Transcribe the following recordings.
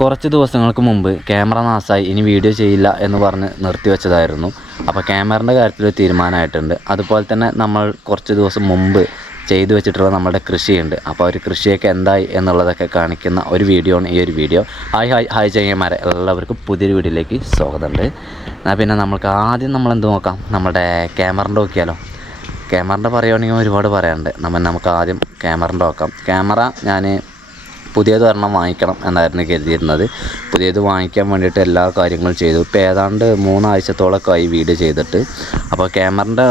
കുറച്ച് ദിവസങ്ങൾക്ക് മുമ്പ് ക്യാമറ നാസായി ഇനി വീഡിയോ ചെയ്യില്ല എന്ന് പറഞ്ഞ് നിർത്തിവെച്ചതായിരുന്നു അപ്പോൾ ക്യാമറന്റെ കാര്യത്തിൽ തീരുമാനമായിട്ടുണ്ട്. അതുപോലെ തന്നെ നമ്മൾ കുറച്ച് ദിവസം മുമ്പ് ചെയ്തു വെച്ചിട്ടുള്ള നമ്മുടെ കൃഷിയുണ്ട്. അപ്പോൾ ഒരു കൃഷിയൊക്കെ എന്തായി എന്നുള്ളതൊക്കെ കാണിക്കുന്ന ഒരു വീഡിയോ ആണ് ഈ ഒരു വീഡിയോ ഹായ് ഹായ് ഹായ് ചെയ്യന്മാരെ എല്ലാവർക്കും പുതിയൊരു വീഡിയോയിലേക്ക് സ്വാഗതമുണ്ട്. എന്നാൽ പിന്നെ നമുക്ക് ആദ്യം നമ്മൾ എന്ത് നോക്കാം? നമ്മുടെ ക്യാമറന്റെ നോക്കിയാലോ? ക്യാമറന്റെ പറയുകയാണെങ്കിൽ ഒരുപാട് പറയാനുണ്ട്. നമ്മൾ നമുക്ക് ആദ്യം ക്യാമറന്റെ നോക്കാം. ക്യാമറ ഞാൻ പുതിയത് ഒരെണ്ണം വാങ്ങിക്കണം എന്നായിരുന്നു കരുതിയിരുന്നത്. പുതിയത് വാങ്ങിക്കാൻ വേണ്ടിയിട്ട് എല്ലാ കാര്യങ്ങളും ചെയ്തു. ഇപ്പോൾ ഏതാണ്ട് മൂന്നാഴ്ചത്തോളമൊക്കെ ആയി വീഡിയോ ചെയ്തിട്ട്. അപ്പോൾ ക്യാമറന്റെ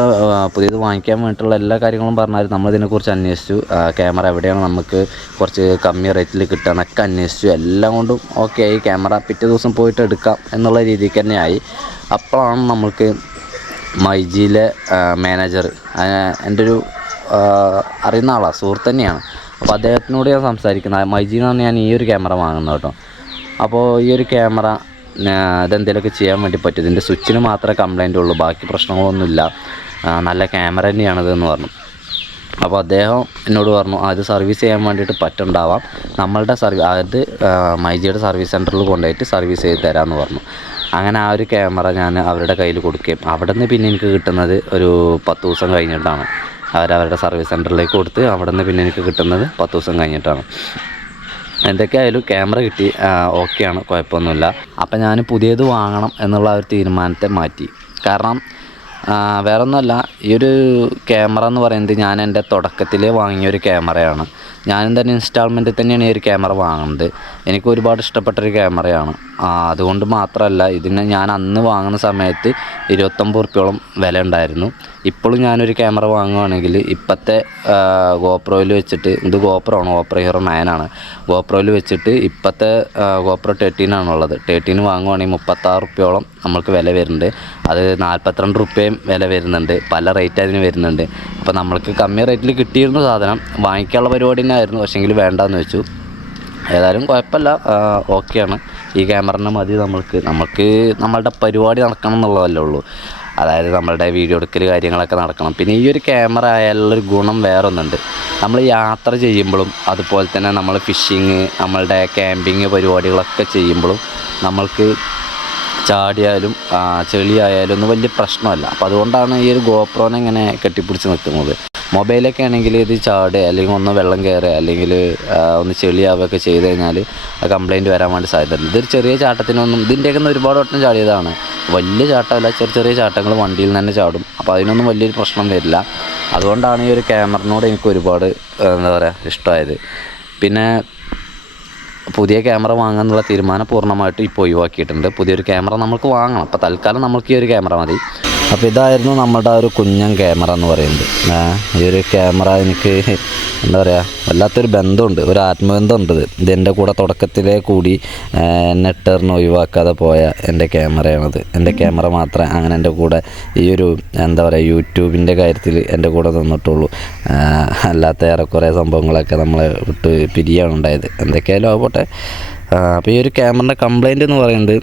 പുതിയത് വാങ്ങിക്കാൻ വേണ്ടിയിട്ടുള്ള എല്ലാ കാര്യങ്ങളും പറഞ്ഞാൽ നമ്മളിതിനെക്കുറിച്ച് അന്വേഷിച്ചു. ക്യാമറ എവിടെയാണ് നമുക്ക് കുറച്ച് കമ്മി റേറ്റിൽ കിട്ടുകയെന്നൊക്കെ അന്വേഷിച്ചു. എല്ലാം കൊണ്ടും ഓക്കെ ആയി. ക്യാമറ പിറ്റേ ദിവസം പോയിട്ട് എടുക്കാം എന്നുള്ള രീതിക്ക് തന്നെയായി അപ്പോഴാണ് നമ്മൾക്ക് മൈജിയിലെ മാനേജർ എന്റെ ഒരു അറിയുന്ന ആളാണ് സുഹൃത്ത് തന്നെയാണ്. അപ്പോൾ അദ്ദേഹത്തിനോട് ഞാൻ സംസാരിക്കുന്നത് മൈജിയിൽ നിന്നാണ് ഞാൻ ഈ ഒരു ക്യാമറ വാങ്ങുന്നത് കേട്ടോ. അപ്പോൾ ഈ ഒരു ക്യാമറ ഇതെന്തെങ്കിലുമൊക്കെ ചെയ്യാൻ വേണ്ടി പറ്റും. ഇതിന്റെ സ്വിച്ചിന് മാത്രമേ കംപ്ലൈന്റ് ഉള്ളൂ. ബാക്കി പ്രശ്നങ്ങളൊന്നുമില്ല. നല്ല ക്യാമറ തന്നെയാണിത് എന്ന് പറഞ്ഞു. അപ്പോൾ അദ്ദേഹം എന്നോട് പറഞ്ഞു അത് സർവീസ് ചെയ്യാൻ വേണ്ടിയിട്ട് പറ്റുണ്ടാവാം നമ്മളുടെ സർവീസ് അത് മൈജിയുടെ സർവീസ് സെന്ററിൽ കൊണ്ടുപോയിട്ട് സർവീസ് ചെയ്ത് തരാമെന്ന് പറഞ്ഞു. അങ്ങനെ ആ ഒരു ക്യാമറ ഞാൻ അവരുടെ കയ്യിൽ കൊടുക്കുകയും അവിടെ നിന്ന് പിന്നെ എനിക്ക് കിട്ടുന്നത് ഒരു പത്ത് ദിവസം കഴിഞ്ഞിട്ടാണ്. അവർ അവരുടെ സർവീസ് സെന്ററിലേക്ക് കൊടുത്ത് അവിടെ നിന്ന് പിന്നെ എനിക്ക് കിട്ടുന്നത് പത്ത് ദിവസം കഴിഞ്ഞിട്ടാണ്. എന്തൊക്കെയായാലും ക്യാമറ കിട്ടി ഓക്കെയാണ് കുഴപ്പമൊന്നുമില്ല. അപ്പം ഞാൻ പുതിയത് വാങ്ങണം എന്നുള്ള ഒരു തീരുമാനത്തെ മാറ്റി. കാരണം വേറൊന്നുമല്ല ഈ ഒരു ക്യാമറ എന്ന് പറയുന്നത് ഞാൻ എന്റെ തുടക്കത്തിൽ വാങ്ങിയ ഒരു ക്യാമറയാണ് ഞാനും തന്നെ ഇൻസ്റ്റാൾമെന്റിൽ തന്നെയാണ് ഈ ഒരു ക്യാമറ വാങ്ങുന്നത്. എനിക്ക് ഒരുപാട് ഇഷ്ടപ്പെട്ടൊരു ക്യാമറയാണ് അതുകൊണ്ട് മാത്രമല്ല ഇതിന് ഞാൻ അന്ന് വാങ്ങുന്ന സമയത്ത് ഇരുപത്തൊമ്പത് റുപ്യോളം വില ഉണ്ടായിരുന്നു. ഇപ്പോഴും ഞാനൊരു ക്യാമറ വാങ്ങുകയാണെങ്കിൽ ഇപ്പോഴത്തെ ഗോപ്രോയിൽ വെച്ചിട്ട് ഇത് ഗോപ്രോ ആണ് ഗോപ്രോ ഹീറോ നയനാണ് ഗോപ്രോയിൽ വെച്ചിട്ട് ഇപ്പോഴത്തെ ഗോപ്രോ തേർട്ടീൻ ആണുള്ളത് തേർട്ടീൻ വാങ്ങുവാണെങ്കിൽ മുപ്പത്താറ് റുപ്യോളം നമുക്ക് വില വരുന്നുണ്ട്. അത് നാൽപ്പത്തിരണ്ട് റുപ്യയും വില വരുന്നുണ്ട്. പല റേറ്റ് അതിന് വരുന്നുണ്ട്. അപ്പോൾ നമ്മൾക്ക് കമ്മി റേറ്റിൽ കിട്ടിയിരുന്ന സാധനം വാങ്ങിക്കാനുള്ള പരിപാടി ആയിരുന്നു പക്ഷേങ്കിൽ വേണ്ടാന്ന് വെച്ചു. ഏതായാലും കുഴപ്പമില്ല. ഓക്കെയാണ്. ഈ ക്യാമറനെ മതി നമ്മൾക്ക്. നമുക്ക് നമ്മളുടെ പരിപാടി നടക്കണം എന്നുള്ളതല്ലേ ഉള്ളൂ. അതായത് നമ്മളുടെ വീഡിയോ എടുക്കൽ കാര്യങ്ങളൊക്കെ നടക്കണം. പിന്നെ ഈ ഒരു ക്യാമറ ആയാലുള്ളൊരു ഗുണം വേറെ ഒന്നുണ്ട് നമ്മൾ യാത്ര ചെയ്യുമ്പോഴും അതുപോലെ തന്നെ നമ്മൾ ഫിഷിങ് നമ്മളുടെ ക്യാമ്പിങ് പരിപാടികളൊക്കെ ചെയ്യുമ്പോഴും നമ്മൾക്ക് ചാടിയാലും ചെളിയായാലും ഒന്നും വലിയ പ്രശ്നമല്ല. അപ്പോൾ അതുകൊണ്ടാണ് ഈ ഒരു ഗോപ്രോനെ ഇങ്ങനെ കെട്ടിപ്പിടിച്ച് നിൽക്കുന്നത് മൊബൈലൊക്കെ ആണെങ്കിൽ ഇത് ചാടുക അല്ലെങ്കിൽ ഒന്ന് വെള്ളം കയറുക അല്ലെങ്കിൽ ഒന്ന് ചെളിയാവുകയൊക്കെ ചെയ്ത് കഴിഞ്ഞാൽ ആ കംപ്ലയിന്റ് വരാൻ വേണ്ടി സാധ്യതയുണ്ട്. ഇതൊരു ചെറിയ ചാട്ടത്തിനൊന്നും ഇതിന്റെയൊക്കെ ഒരുപാട് വട്ടം ചാടിയതാണ്. വലിയ ചാട്ടമല്ല ചെറിയ ചെറിയ ചാട്ടങ്ങൾ വണ്ടിയിൽ നിന്ന് തന്നെ ചാടും. അപ്പോൾ അതിനൊന്നും വലിയൊരു പ്രശ്നം വരില്ല. അതുകൊണ്ടാണ് ഈ ഒരു ക്യാമറനോട് എനിക്ക് ഒരുപാട് എന്താ പറയുക ഇഷ്ടമായത്. പിന്നെ പുതിയ ക്യാമറ വാങ്ങാനുള്ള തീരുമാനം പൂർണമായിട്ട് ഇപ്പോൾ ഒഴിവാക്കിയിട്ടുണ്ട്. പുതിയൊരു ക്യാമറ നമുക്ക് വാങ്ങണം. അപ്പോൾ തൽക്കാലം നമുക്ക് ഈ ഒരു ക്യാമറ മതി. അപ്പോൾ ഇതായിരുന്നു നമ്മുടെ ഒരു കുഞ്ഞൻ ക്യാമറ എന്ന് പറയുന്നത്. ഈ ഒരു ക്യാമറ എനിക്ക് എന്താ പറയുക വല്ലാത്തൊരു ബന്ധമുണ്ട് ഒരു ആത്മബന്ധമുണ്ട് ഇത്. ഇതെന്റെ കൂടെ തുടക്കത്തിലേ കൂടി എന്നെ ഇട്ടെറിഞ്ഞ് ഒഴിവാക്കാതെ പോയ എന്റെ ക്യാമറയാണത് എന്റെ ക്യാമറ മാത്രമേ അങ്ങനെ എന്റെ കൂടെ ഈ ഒരു എന്താ പറയുക യൂട്യൂബിന്റെ കാര്യത്തിൽ എന്റെ കൂടെ നിന്നിട്ടുള്ളൂ. അല്ലാത്ത ഏറെക്കുറെ സംഭവങ്ങളൊക്കെ നമ്മൾ വിട്ട് പിരിയാണ് ഉണ്ടായത്. എന്തൊക്കെയായാലും ആവട്ടെ. അപ്പോൾ ഈ ഒരു ക്യാമറയുടെ കംപ്ലൈന്റ് എന്ന് പറയുന്നത്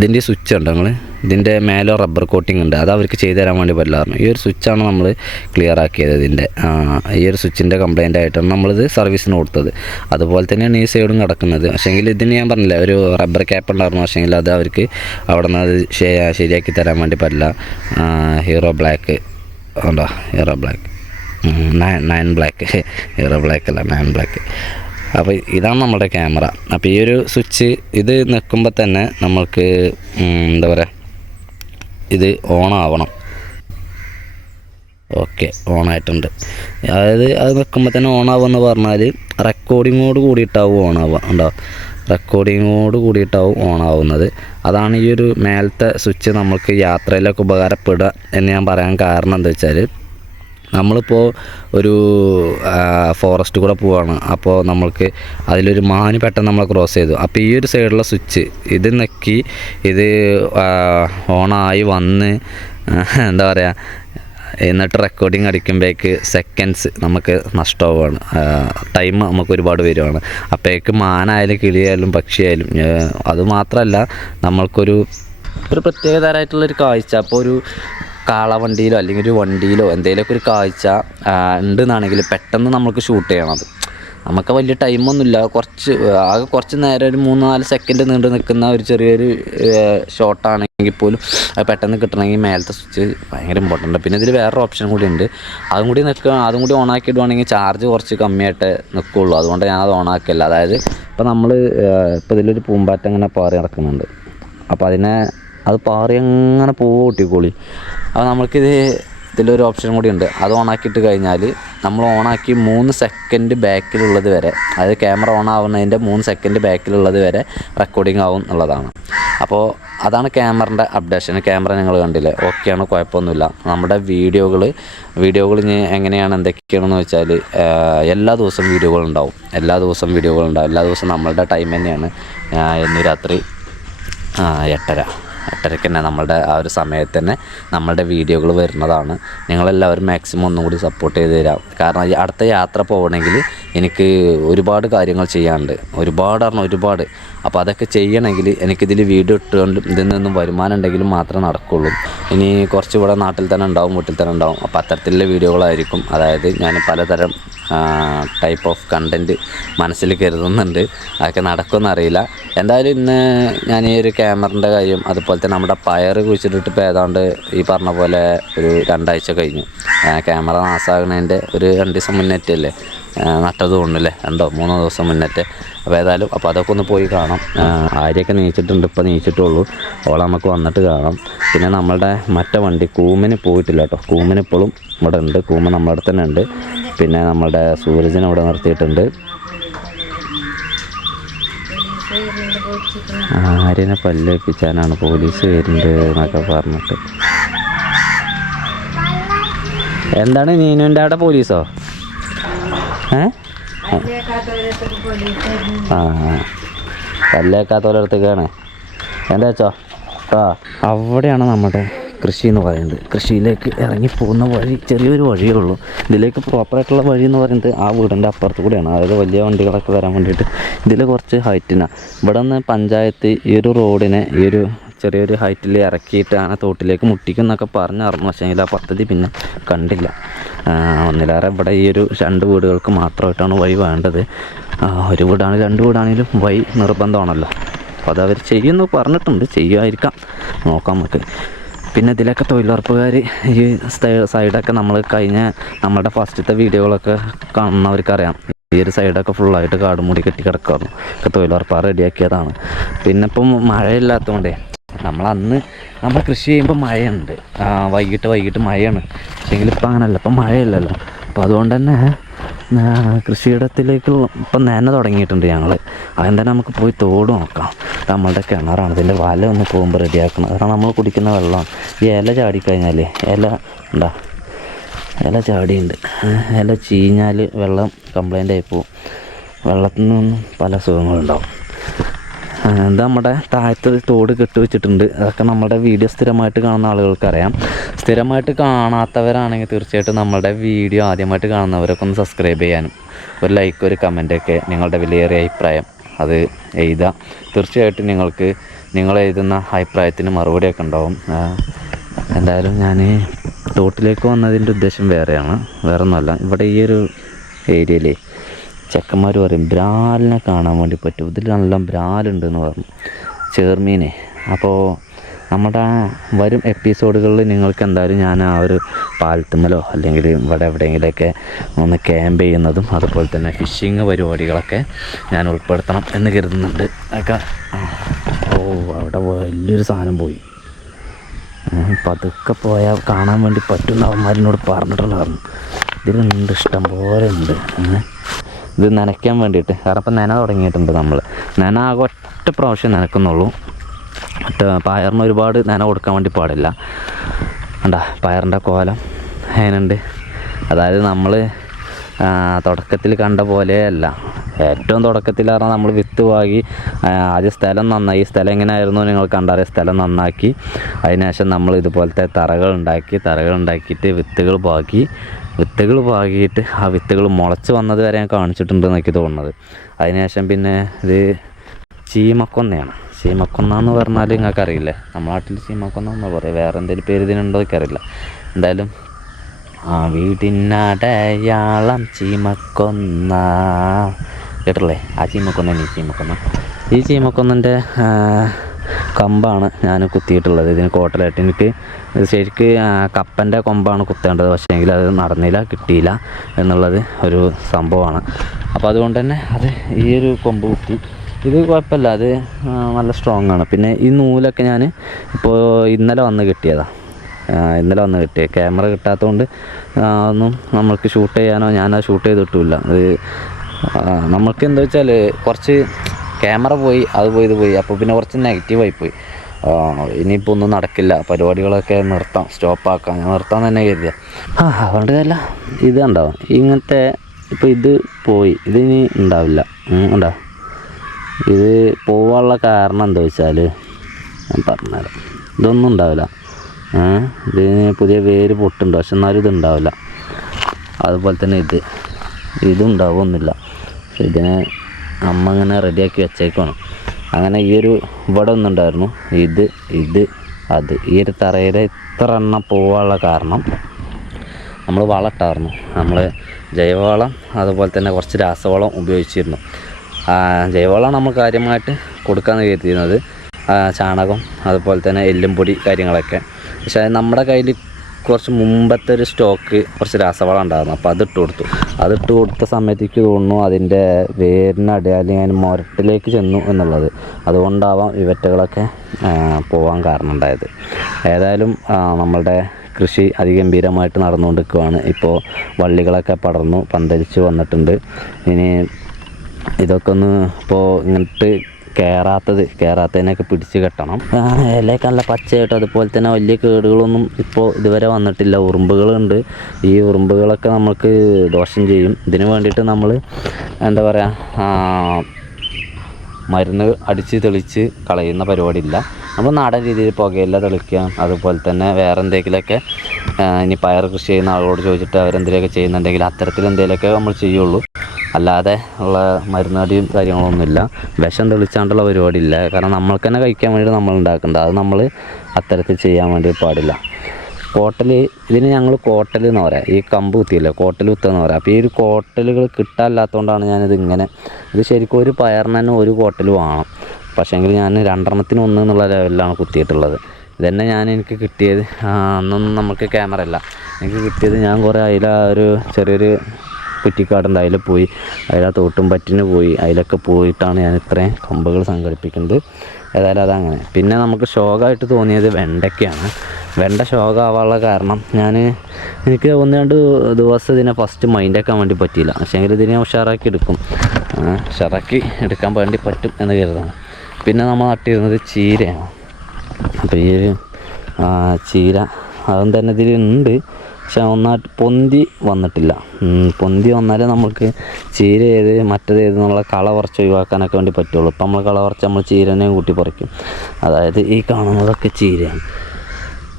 ഇതിന്റെ സ്വിച്ച് ഉണ്ട് നമ്മൾ ഇതിന്റെ മേലെ റബ്ബർ കോട്ടിംഗ് ഉണ്ട്. അത് അവർക്ക് ചെയ്തു തരാൻ വേണ്ടി പറ്റില്ലായിരുന്നു. ഈ ഒരു സ്വിച്ചാണ് നമ്മൾ ക്ലിയർ ആക്കിയത് ഇതിന്റെ. ഈ ഒരു സ്വിച്ചിന്റെ കംപ്ലൈന്റ് ആയിട്ടാണ് നമ്മളിത് സർവീസിന് കൊടുത്തത്. അതുപോലെ തന്നെയാണ് ഈ സൈഡും കിടക്കുന്നത്. പക്ഷേങ്കിൽ ഇതിന് ഞാൻ പറഞ്ഞില്ല ഒരു റബ്ബർ ക്യാപ്പ് ഉണ്ടായിരുന്നു. പക്ഷേങ്കിൽ അത് അവർക്ക് അവിടെ നിന്ന് അത് ശരി- ശരിയാക്കി തരാൻ വേണ്ടി പറ്റില്ല. ഹീറോ ബ്ലാക്ക് ഉണ്ടോ? Hero black nine nine black hero black അല്ല നയൻ ബ്ലാക്ക് അപ്പോൾ ഇതാണ് നമ്മുടെ ക്യാമറ. അപ്പോൾ ഈ ഒരു സ്വിച്ച് ഇത് നിൽക്കുമ്പോൾ തന്നെ നമ്മൾക്ക് എന്താ പറയുക ഇത് ഓൺ ആവണം. ഓക്കെ ഓൺ ആയിട്ടുണ്ട്. അതായത് അത് നിൽക്കുമ്പോൾ തന്നെ ഓൺ ആവുമെന്ന് പറഞ്ഞാൽ റെക്കോർഡിങ്ങോട് കൂടിയിട്ടാവും ഓണാവുക ഉണ്ടോ? റെക്കോർഡിങ്ങോട് കൂടിയിട്ടാവും ഓൺ ആവുന്നത്. അതാണ് ഈ ഒരു മേലത്തെ സ്വിച്ച് നമുക്ക് യാത്രയിലൊക്കെ ഉപകാരപ്പെടുക എന്ന് ഞാൻ പറയാൻ കാരണം എന്താ വെച്ചാൽ നമ്മളിപ്പോൾ ഒരു ഫോറസ്റ്റ് കൂടെ പോവാണ്. അപ്പോൾ നമ്മൾക്ക് അതിലൊരു മാന് പെട്ടെന്ന് നമ്മൾ ക്രോസ് ചെയ്തു. അപ്പോൾ ഈ ഒരു സൈഡിലുള്ള സ്വിച്ച് ഇത് നെക്കി ഇത് ഓണായി വന്ന് എന്താ പറയുക എന്നിട്ട് റെക്കോർഡിങ് അടിക്കുമ്പോഴേക്ക് സെക്കൻഡ്സ് നമുക്ക് നഷ്ടമാവുകയാണ് ടൈം നമുക്ക് ഒരുപാട് വരുവാണ്. അപ്പോഴേക്ക് മാനായാലും കിളിയായാലും പക്ഷിയായാലും അതുമാത്രമല്ല അത് മാത്രമല്ല നമ്മൾക്കൊരു ഒരു പ്രത്യേകതരമായിട്ടുള്ളൊരു കാഴ്ച. അപ്പോൾ ഒരു കാളവണ്ടിയിലോ അല്ലെങ്കിൽ ഒരു വണ്ടിയിലോ എന്തെങ്കിലുമൊക്കെ ഒരു കാഴ്ച ഉണ്ടെന്നാണെങ്കിൽ പെട്ടെന്ന് നമുക്ക് ഷൂട്ട് ചെയ്യണം അത്. നമുക്ക് വലിയ ടൈമൊന്നുമില്ല കുറച്ച് ആകെ കുറച്ച് നേരം ഒരു മൂന്ന് നാല് സെക്കൻഡ് നീണ്ടു നിൽക്കുന്ന ഒരു ചെറിയൊരു ഷോട്ടാണെങ്കിൽ പോലും അത് പെട്ടെന്ന് കിട്ടണമെങ്കിൽ മേലത്തെ സ്വിച്ച് ഭയങ്കര ഇമ്പോർട്ടന്റ് പിന്നെ ഇതിൽ വേറെ ഓപ്ഷൻ കൂടി ഉണ്ട്. അതും കൂടി നിൽക്കുക അതും കൂടി ഓണാക്കി ആക്കിയിടുവാണെങ്കിൽ ചാർജ് കുറച്ച് കമ്മിയായിട്ട് നിൽക്കുള്ളൂ. അതുകൊണ്ട് ഞാനത് ഓൺ ആക്കില്ല അതായത് ഇപ്പോൾ നമ്മൾ ഇപ്പോൾ ഇതിലൊരു പൂമ്പാറ്റ അങ്ങനെ പാറി നടക്കുന്നുണ്ട്. അപ്പോൾ അതിനെ അത് പാറി അങ്ങനെ പോവുക കൂട്ടിക്കോളി അപ്പോൾ നമ്മൾക്കിത് ഇതിലൊരു ഓപ്ഷൻ കൂടി ഉണ്ട്. അത് ഓണാക്കിയിട്ട് കഴിഞ്ഞാൽ നമ്മൾ ഓണാക്കി മൂന്ന് സെക്കൻഡ് ബാക്കിലുള്ളത് വരെ അതായത് ക്യാമറ ഓൺ ആവുന്നതിന്റെ മൂന്ന് സെക്കൻഡ് ബാക്കിലുള്ളത് വരെ റെക്കോർഡിംഗ് ആവും എന്നുള്ളതാണ്. അപ്പോൾ അതാണ് ക്യാമറന്റെ അപ്ഡേഷൻ ക്യാമറ ഞങ്ങൾ കണ്ടില്ലേ? ഓക്കെയാണ് കുഴപ്പമൊന്നുമില്ല. നമ്മുടെ വീഡിയോകൾ വീഡിയോകൾ ഇനി എങ്ങനെയാണ് എന്തൊക്കെയാണെന്ന് വെച്ചാൽ എല്ലാ ദിവസവും വീഡിയോകൾ ഉണ്ടാവും. എല്ലാ ദിവസവും വീഡിയോകൾ ഉണ്ടാവും. എല്ലാ ദിവസവും നമ്മളുടെ ടൈം തന്നെയാണ്. ഇന്ന് രാത്രി എട്ടര. എട്ടരയ്ക്ക് തന്നെ നമ്മളുടെ ആ ഒരു സമയത്ത് തന്നെ നമ്മളുടെ വീഡിയോകൾ വരുന്നതാണ്. നിങ്ങളെല്ലാവരും മാക്സിമം ഒന്നും കൂടി സപ്പോർട്ട് ചെയ്ത് തരാം. കാരണം അടുത്ത യാത്ര പോകണമെങ്കിൽ എനിക്ക് ഒരുപാട് കാര്യങ്ങൾ ചെയ്യാനുണ്ട്. ഒരുപാട് പറഞ്ഞാൽ ഒരുപാട്. അപ്പോൾ അതൊക്കെ ചെയ്യണമെങ്കിൽ എനിക്കിതിൽ വീഡിയോ ഇട്ടുകൊണ്ടും ഇതിൽ നിന്നും വരുമാനം ഉണ്ടെങ്കിലും മാത്രമേ നടക്കുള്ളൂ. ഇനി കുറച്ച് ഇവിടെ നാട്ടിൽ തന്നെ ഉണ്ടാവും വീട്ടിൽ തന്നെ ഉണ്ടാവും. അപ്പോൾ അത്തരത്തിലുള്ള വീഡിയോകളായിരിക്കും. അതായത് ഞാൻ പലതരം ടൈപ്പ് ഓഫ് കണ്ടന്റ് മനസ്സിൽ കരുതുന്നുണ്ട്. അതൊക്കെ നടക്കുമെന്നറിയില്ല എന്തായാലും ഇന്ന് ഞാൻ ഈ ഒരു ക്യാമറിന്റെ കാര്യം അതുപോലെ തന്നെ നമ്മുടെ പയർ കുഴിച്ചിട്ടിട്ട് ഇപ്പോൾ ഏതാണ്ട് ഈ പറഞ്ഞ പോലെ ഒരു രണ്ടാഴ്ച കഴിഞ്ഞു. ക്യാമറ നാസാകുന്നതിന്റെ ഒരു രണ്ട് ദിവസം മുന്നേറ്റല്ലേ നട്ടത് കൊണ്ടല്ലേ? രണ്ടോ മൂന്നോ ദിവസം മുന്നേറ്റ് അപ്പോൾ ഏതായാലും അപ്പോൾ അതൊക്കെ ഒന്ന് പോയി കാണാം. ആര്യൊക്കെ നീച്ചിട്ടുണ്ട് ഇപ്പോൾ നീച്ചിട്ടുള്ളൂ. ഓളെ നമുക്ക് വന്നിട്ട് കാണാം. പിന്നെ നമ്മളുടെ മറ്റേ വണ്ടി കൂമിന് പോയിട്ടില്ല കേട്ടോ. കൂമിന് ഇപ്പോഴും ഇവിടെ ഉണ്ട്. കൂമ നമ്മുടെ അടുത്ത് തന്നെ ഉണ്ട്. പിന്നെ നമ്മളുടെ സൂരജിനെ ഇവിടെ നിർത്തിയിട്ടുണ്ട്. ആര്യനെ പല്ലേപ്പിച്ചാനാണ് പോലീസ് വരുന്നത് എന്നൊക്കെ പറഞ്ഞിട്ട്. എന്താണ് നീനുവിന്റെ അവിടെ പോലീസോ? ഏ? ആ പല്ലേക്കാത്തവരടുത്തേക്കാണ് എന്താ വെച്ചോ ആ അവിടെയാണ് നമ്മുടെ കൃഷി എന്ന് പറയുന്നത്. കൃഷിയിലേക്ക് ഇറങ്ങി പോകുന്ന വഴി ചെറിയൊരു വഴിയേ ഉള്ളൂ. ഇതിലേക്ക് പ്രോപ്പറായിട്ടുള്ള വഴി എന്ന് പറയുന്നത് ആ വീടിന്റെ അപ്പുറത്ത് കൂടെയാണ്. അതായത് വലിയ വണ്ടികളൊക്കെ വരാൻ വേണ്ടിയിട്ട് ഇതിൽ കുറച്ച് ഹൈറ്റിനാണ് ഇവിടെ നിന്ന് പഞ്ചായത്ത് ഈ ഒരു റോഡിനെ ഈ ഒരു ചെറിയൊരു ഹൈറ്റിൽ ഇറക്കിയിട്ട് ആ തോട്ടിലേക്ക് മുട്ടിക്കും എന്നൊക്കെ പറഞ്ഞറിഞ്ഞു പക്ഷേ ആ പദ്ധതി പിന്നെ കണ്ടില്ല. ഒന്നിലേറെ ഇവിടെ ഈ ഒരു രണ്ട് വീടുകൾക്ക് മാത്രമായിട്ടാണ് വഴി വേണ്ടത്. ഒരു വീടാണെങ്കിലും രണ്ട് വീടാണെങ്കിലും വഴി നിർബന്ധമാണല്ലോ. അപ്പോൾ അതവർ ചെയ്യുമെന്ന് പറഞ്ഞിട്ടുണ്ട്. ചെയ്യുമായിരിക്കാം. നോക്കാം നമുക്ക്. പിന്നെ ഇതിലൊക്കെ തൊഴിലുറപ്പുകാർ ഈ സൈഡൊക്കെ നമ്മൾ കഴിഞ്ഞ നമ്മളുടെ ഫസ്റ്റത്തെ വീഡിയോകളൊക്കെ കാണുന്നവർക്കറിയാം. ഈ ഒരു സൈഡൊക്കെ ഫുള്ളായിട്ട് കാട് മൂടി കെട്ടി കിടക്കാറുണ്ട് ഒക്കെ തൊഴിലുറപ്പാർ റെഡിയാക്കിയതാണ്. പിന്നെ ഇപ്പം മഴയില്ലാത്തതുകൊണ്ടേ നമ്മൾ അന്ന് നമ്മൾ കൃഷി ചെയ്യുമ്പോൾ മഴയുണ്ട്. വൈകിട്ട് വൈകിട്ട് മഴയാണ്. പക്ഷേങ്കിൽ ഇപ്പം അങ്ങനല്ല. ഇപ്പം മഴയില്ലല്ലോ. അപ്പോൾ അതുകൊണ്ട് തന്നെ കൃഷിയിടത്തിലേക്ക് ഇപ്പം നന തുടങ്ങിയിട്ടുണ്ട് ഞങ്ങൾ ആദ്യം തന്നെ നമുക്ക് പോയി തോട് നോക്കാം. നമ്മളുടെ കിണറാണ്. ഇതിന്റെ വല ഒന്ന് പോകുമ്പോൾ റെഡിയാക്കണം. കാരണം നമ്മൾ കുടിക്കുന്ന വെള്ളം. ഈ ഇല ചാടിക്കഴിഞ്ഞാൽ ഇല ഉണ്ടാ? ഇല ചാടിയുണ്ട്. ഇല ചീഞ്ഞാൽ വെള്ളം കംപ്ലൈന്റ് ആയി പോവും. വെള്ളത്തിൽ നിന്നും പല അസുഖങ്ങളുണ്ടാവും. ഇത് നമ്മുടെ താഴത്ത് തോട് കെട്ടി വെച്ചിട്ടുണ്ട്. അതൊക്കെ നമ്മുടെ വീഡിയോ സ്ഥിരമായിട്ട് കാണുന്ന ആളുകൾക്ക് അറിയാം സ്ഥിരമായിട്ട് കാണാത്തവരാണെങ്കിൽ തീർച്ചയായിട്ടും നമ്മുടെ വീഡിയോ ആദ്യമായിട്ട് കാണുന്നവരൊക്കെ ഒന്ന് സബ്സ്ക്രൈബ് ചെയ്യാനും ഒരു ലൈക്ക് ഒരു കമന്റൊക്കെ നിങ്ങളുടെ വിലയേറിയ അഭിപ്രായം അത് എഴുതാം തീർച്ചയായിട്ടും നിങ്ങൾക്ക് നിങ്ങൾ എഴുതുന്ന അഭിപ്രായത്തിന് മറുപടിയൊക്കെ ഉണ്ടാവും. എന്തായാലും ഞാൻ തോട്ടിലേക്ക് വന്നതിന്റെ ഉദ്ദേശം വേറെയാണ്. വേറെ ഒന്നുമല്ല ഇവിടെ ഈ ഒരു ഏരിയയിലേ ചെക്കന്മാർ പറയും ബ്രാലിനെ കാണാൻ വേണ്ടി പറ്റും. ഇതിൽ നല്ല ബ്രാലുണ്ട് എന്ന് പറഞ്ഞു. ചേർമീനെ അപ്പോൾ നമ്മുടെ വരും എപ്പിസോഡുകളിൽ നിങ്ങൾക്ക് എന്തായാലും ഞാൻ ആ ഒരു പാലത്തുമ്മലോ അല്ലെങ്കിൽ ഇവിടെ എവിടെയെങ്കിലുമൊക്കെ ഒന്ന് ക്യാമ്പ് ചെയ്യുന്നതും അതുപോലെ തന്നെ ഫിഷിങ് പരിപാടികളൊക്കെ ഞാൻ ഉൾപ്പെടുത്തണം എന്ന് കരുതുന്നുണ്ട്. ഒക്കെ ഓ അവിടെ വലിയൊരു സാധനം പോയി. പതുക്കെ പോയാൽ കാണാൻ വേണ്ടി പറ്റുന്ന അവന്മാരിനോട് പറഞ്ഞിട്ടുണ്ടായിരുന്നു ഇതിലുണ്ട് ഇഷ്ടം പോലെ ഉണ്ട് ഇത് നനയ്ക്കാൻ വേണ്ടിയിട്ട്. കാരണം ഇപ്പം നന തുടങ്ങിയിട്ടുണ്ട് നമ്മൾ നന ആകെ ഒറ്റ പ്രാവശ്യം നനക്കുന്നുള്ളൂ മറ്റേ പയറിന് ഒരുപാട് നന കൊടുക്കാൻ വേണ്ടി പാടില്ല. ഉണ്ടാ പയറിന്റെ കോലം അതിനുണ്ട് അതായത് നമ്മൾ തുടക്കത്തിൽ കണ്ട പോലെയല്ല. ഏറ്റവും തുടക്കത്തിൽ പറഞ്ഞാൽ നമ്മൾ വിത്ത് വാങ്ങി ആദ്യം സ്ഥലം നന്നായി. സ്ഥലം എങ്ങനെയായിരുന്നു നിങ്ങൾ കണ്ടറിയ? സ്ഥലം നന്നാക്കി. അതിനുശേഷം നമ്മൾ ഇതുപോലത്തെ തറകൾ ഉണ്ടാക്കി തറകൾ ഉണ്ടാക്കിയിട്ട് വിത്തുകൾ പാകി. വിത്തുകൾ പാകിയിട്ട് ആ വിത്തുകൾ മുളച്ച് വന്നത് വരെ ഞാൻ കാണിച്ചിട്ടുണ്ട് എനിക്ക് തോന്നുന്നത് അതിനുശേഷം പിന്നെ ഇത് ചീമക്കൊന്നയാണ്. ചീമക്കൊന്ന എന്ന് പറഞ്ഞാൽ നിങ്ങൾക്ക് അറിയില്ലേ? നമ്മുടെ നാട്ടിൽ ചീമക്കൊന്ന എന്നാ പറയുക വേറെ എന്തെങ്കിലും പേര് ഇതിനുണ്ടോ എനിക്കറിയില്ല എന്തായാലും ആ വീടിനടയാളം ചീമക്കൊന്ന. കേട്ടല്ലേ ആ ചീമക്കൊന്ന ഈ ചീമക്കൊന്ന. ഈ ചീമക്കൊന്നന്റെ കമ്പാണ് ഞാൻ കുത്തിയിട്ടുള്ളത്. ഇതിന് കോട്ടലായിട്ട് എനിക്ക് ശരിക്ക് കപ്പന്റെ കൊമ്പാണ് കുത്തേണ്ടത്. പക്ഷേ എങ്കിൽ അത് നടന്നില്ല കിട്ടിയില്ല എന്നുള്ളത് ഒരു സംഭവമാണ്. അപ്പോൾ അതുകൊണ്ട് തന്നെ അത് ഈ ഒരു കൊമ്പ് കുത്തി. ഇത് കുഴപ്പമില്ല. അത് നല്ല സ്ട്രോങ് ആണ്. പിന്നെ ഈ നൂലൊക്കെ ഞാൻ ഇപ്പോൾ ഇന്നലെ വന്ന് കിട്ടിയതാണ് ഇന്നലെ വന്ന് കിട്ടിയ. ക്യാമറ കിട്ടാത്തതുകൊണ്ട് കൊണ്ട് ഒന്നും നമ്മൾക്ക് ഷൂട്ട് ചെയ്യാനോ ഞാനത് ഷൂട്ട് ചെയ്തിട്ടില്ല അത് നമ്മൾക്ക് എന്താ വെച്ചാൽ കുറച്ച് ക്യാമറ പോയി അത് പോയി ഇത് പോയി. അപ്പോൾ പിന്നെ കുറച്ച് നെഗറ്റീവായി പോയി. ഇനിയിപ്പോൾ ഒന്നും നടക്കില്ല. പരിപാടികളൊക്കെ നിർത്താം സ്റ്റോപ്പാക്കാം ഞാൻ നിർത്താൻ തന്നെ കരുതിയ. ആ അതുകൊണ്ട് അല്ല ഇത് ഉണ്ടാവും ഇങ്ങനത്തെ ഇപ്പോൾ ഇത് പോയി. ഇതിനി ഉണ്ടാവില്ല. ഉണ്ടാ ഇത് പോവാനുള്ള കാരണം എന്താ വെച്ചാൽ ഞാൻ പറഞ്ഞുതരാം. ഇതൊന്നും ഉണ്ടാവില്ല. ഇതിന് പുതിയ വേര് പൊട്ടുണ്ട്. പക്ഷെ എന്നാലും ഇത് ഉണ്ടാവില്ല. അതുപോലെ തന്നെ ഇത്. ഇതുണ്ടാവുമൊന്നുമില്ല ഇതിനെ അമ്മ അങ്ങനെ റെഡിയാക്കി വെച്ചേക്കാണ് അങ്ങനെ ഈ ഒരു ഇവിടെ ഒന്നുണ്ടായിരുന്നു ഇത് ഇത് അത്. ഈ ഒരു തറയിൽ ഇത്ര എണ്ണം പോവാനുള്ള കാരണം നമ്മൾ വളം ഇട്ടായിരുന്നു നമ്മൾ ജൈവവളം അതുപോലെ തന്നെ കുറച്ച് രാസവളം ഉപയോഗിച്ചിരുന്നു. ജൈവവളം നമ്മൾ കാര്യമായിട്ട് കൊടുക്കാമെന്ന് കരുതിയിരുന്നത്. ചാണകം അതുപോലെ തന്നെ എല്ലും പൊടി കാര്യങ്ങളൊക്കെ. പക്ഷേ നമ്മുടെ കയ്യിൽ കുറച്ച് മുമ്പത്തെ ഒരു സ്റ്റോക്ക് കുറച്ച് രാസവളം ഉണ്ടായിരുന്നു. അപ്പോൾ അതിട്ട് കൊടുത്തു. അതിട്ട് കൊടുത്ത സമയത്തേക്ക് തോന്നുന്നു അതിന്റെ വേരിനടി അല്ലെങ്കിൽ അതിന് മുരട്ടിലേക്ക് ചെന്നു എന്നുള്ളത്. അതുകൊണ്ടാവാം ഇവറ്റകളൊക്കെ പോകാൻ കാരണം ഉണ്ടായത്. ഏതായാലും നമ്മളുടെ കൃഷി അതിഗംഭീരമായിട്ട് നടന്നുകൊണ്ടിരിക്കുകയാണ് ഇപ്പോൾ വള്ളികളൊക്കെ പടർന്നു പന്തലിച്ച് വന്നിട്ടുണ്ട്. ഇനി ഇതൊക്കെ ഒന്ന് ഇപ്പോൾ ഇങ്ങോട്ട് കയറാത്തത് കയറാത്തതിനൊക്കെ പിടിച്ച് കെട്ടണം. ഇലയൊക്കെ നല്ല പച്ചയായിട്ട് അതുപോലെ തന്നെ വലിയ കേടുകളൊന്നും ഇപ്പോൾ ഇതുവരെ വന്നിട്ടില്ല. ഉറുമ്പുകളുണ്ട്. ഈ ഉറുമ്പുകളൊക്കെ നമുക്ക് ദോഷം ചെയ്യും. ഇതിന് വേണ്ടിയിട്ട് നമ്മൾ എന്താ പറയുക മരുന്ന് അടിച്ച് തെളിച്ച് കളയുന്ന പരിപാടിയില്ല. നമ്മൾ നാടൻ രീതിയിൽ പുകയില്ല തെളിക്കുക അതുപോലെ തന്നെ വേറെ എന്തെങ്കിലുമൊക്കെ ഇനി പയർ കൃഷി ചെയ്യുന്ന ആളോട് ചോദിച്ചിട്ട് അവരെന്തെങ്കിലുമൊക്കെ ചെയ്യുന്നുണ്ടെങ്കിൽ അത്തരത്തിൽ എന്തെങ്കിലുമൊക്കെ നമ്മൾ ചെയ്യുള്ളൂ. അല്ലാതെ ഉള്ള മരുന്നടിയും കാര്യങ്ങളൊന്നുമില്ല. വിഷം തെളിച്ചാണ്ടുള്ള പരിപാടി ഇല്ല കാരണം നമ്മൾക്ക് തന്നെ കഴിക്കാൻ വേണ്ടി നമ്മൾ ഉണ്ടാക്കേണ്ടത് അത് നമ്മൾ അത്തരത്തിൽ ചെയ്യാൻ വേണ്ടി പാടില്ല. കോട്ടൽ ഇതിന് ഞങ്ങൾ കോട്ടൽ എന്ന് പറയാം. ഈ കമ്പ് കുത്തിയില്ലേ? കോട്ടൽ കുത്തുക എന്ന് പറയാം. അപ്പോൾ ഈ ഒരു കോട്ടലുകൾ കിട്ടാല്ലാത്തതുകൊണ്ടാണ് ഞാനിത് ഇങ്ങനെ ഇത് ശരിക്കും ഒരു പയറിന് തന്നെ ഒരു കോട്ടൽ വേണം. പക്ഷേങ്കിൽ ഞാൻ രണ്ടെണ്ണത്തിന് ഒന്ന് എന്നുള്ള ലെവലിലാണ് കുത്തിയിട്ടുള്ളത്. ഇതന്നെ ഞാൻ എനിക്ക് കിട്ടിയത്. അന്നൊന്നും നമുക്ക് ക്യാമറ അല്ല എനിക്ക് കിട്ടിയത് ഞാൻ കുറേ അതിൽ ഒരു ചെറിയൊരു കുറ്റിക്കാടുണ്ട് പോയി. അതിൽ ആ തോട്ടും പറ്റിന് പോയി. അതിലൊക്കെ പോയിട്ടാണ് ഞാൻ ഇത്രയും കൊമ്പുകൾ സംഘടിപ്പിക്കുന്നത്. ഏതായാലും അതങ്ങനെ. പിന്നെ നമുക്ക് ശോകമായിട്ട് തോന്നിയത് വെണ്ടയ്ക്കാണ് വെണ്ട ശോകമാവാനുള്ള കാരണം ഞാൻ എനിക്ക് ഒന്ന് രണ്ട് ദിവസം ഇതിനെ ഫസ്റ്റ് മൈൻഡാക്കാൻ വേണ്ടി പറ്റിയില്ല. പക്ഷേങ്കിൽ ഇതിനെ ഉഷാറാക്കി എടുക്കും. ഉഷാറാക്കി എടുക്കാൻ വേണ്ടി പറ്റും എന്ന് കരുതാണ്. പിന്നെ നമ്മൾ നട്ടിരുന്നത് ചീരയാണ്. അപ്പോൾ ഈ ചീര അതും തന്നെ ഇതിലുണ്ട്. പക്ഷെ ഒന്നാ പൊന്തി വന്നിട്ടില്ല. പൊന്തി വന്നാലേ നമുക്ക് ചീര ഏത് മറ്റേത് എന്നുള്ള കള കുറച്ച് ഒഴിവാക്കാനൊക്കെ വേണ്ടി പറ്റുള്ളൂ. ഇപ്പം നമ്മൾ കള കുറച്ച് നമ്മൾ ചീരനെയും കൂട്ടി പറിക്കും. അതായത് ഈ കാണുന്നതൊക്കെ ചീരയാണ്.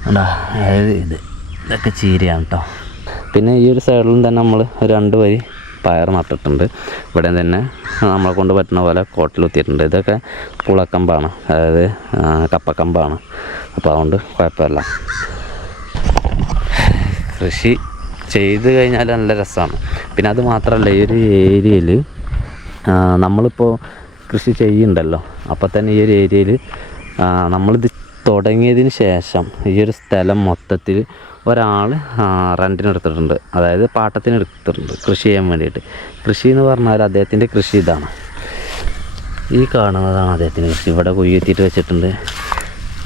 അതാ അതായത് ഇത്. ഇതൊക്കെ ചീരയാണ് കേട്ടോ പിന്നെ ഈ ഒരു സൈഡിലും തന്നെ നമ്മൾ രണ്ട് വരി പയർ നട്ടിട്ടുണ്ട്. ഇവിടെ തന്നെ നമ്മളെ കൊണ്ട് പറ്റുന്ന പോലെ കോട്ടിൽ കുത്തിയിട്ടുണ്ട്. ഇതൊക്കെ പുളക്കമ്പാണ് അതായത് കപ്പക്കമ്പാണ്. അപ്പോൾ അതുകൊണ്ട് കുഴപ്പമില്ല. കൃഷി ചെയ്ത് കഴിഞ്ഞാൽ നല്ല രസമാണ്. പിന്നെ അത് മാത്രമല്ല ഈ ഒരു ഏരിയയിൽ നമ്മളിപ്പോൾ കൃഷി ചെയ്യുന്നുണ്ടല്ലോ. അപ്പോൾ തന്നെ ഈ ഒരു ഏരിയയിൽ നമ്മളിത് തുടങ്ങിയതിന് ശേഷം ഈ ഒരു സ്ഥലം മൊത്തത്തിൽ ഒരാൾ റെന്റിനെടുത്തിട്ടുണ്ട് അതായത് പാട്ടത്തിന് എടുത്തിട്ടുണ്ട് കൃഷി ചെയ്യാൻ വേണ്ടിയിട്ട്. കൃഷി എന്ന് പറഞ്ഞാൽ അദ്ദേഹത്തിന്റെ കൃഷി ഇതാണ്. ഈ കാണുന്നതാണ് അദ്ദേഹത്തിന്റെ കൃഷി. ഇവിടെ കുയ്യെത്തിയിട്ട് വെച്ചിട്ടുണ്ട്.